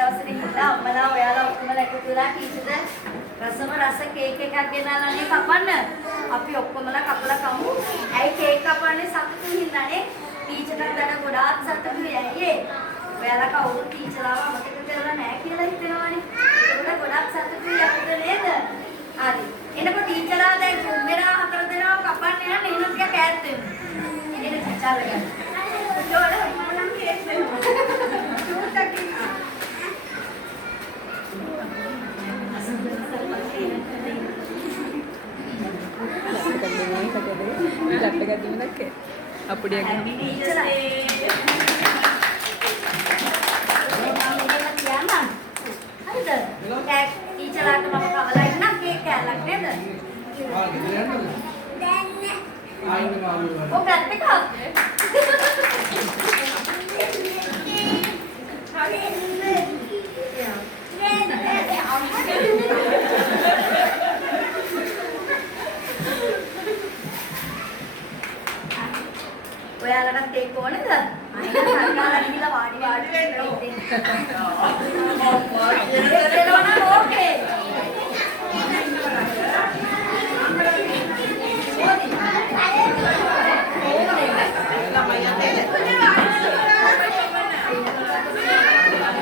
දවසේ ඉඳලා අම්මලා ඔයාලා ඔක්කොම ලැබුණා ටීචර්ට රසම රස කේක් එකක් ගෙනාලානේ කපන්න. අපි ඔක්කොමලා කපලා කමු. ඇයි කේක් කපන්නේ සතුටු හින්දානේ. ටීචර්ට දැන ගොඩාක් සතුටුයි ඇයි ඔයාලා කවුරු ටීචර්ලාව අමතක කරලා නැහැ කියලා හිතනවානේ. ඒක ගොඩාක් සතුටුයි අපිට නේද? හරි. එනකොට ටීචර්ලා දැන් 3 දෙනා 4 දෙනා කපන්න යන එහෙනම් ටිකක් ඈත් වෙමු. එන ටීචර්ලා ගන්න. ජෝල මම කේක් දෙනවා. චූටක් அப்படியே ටීචර්ලාට මම කවලා ඉන්නම් කේක් කෑල්ලක් නේද? ඔය පැත්තේ කාස්නේ. ඔයාලට කේක් ඕනද? අයියා ගාලා ගිහලා වාඩි වෙන්න.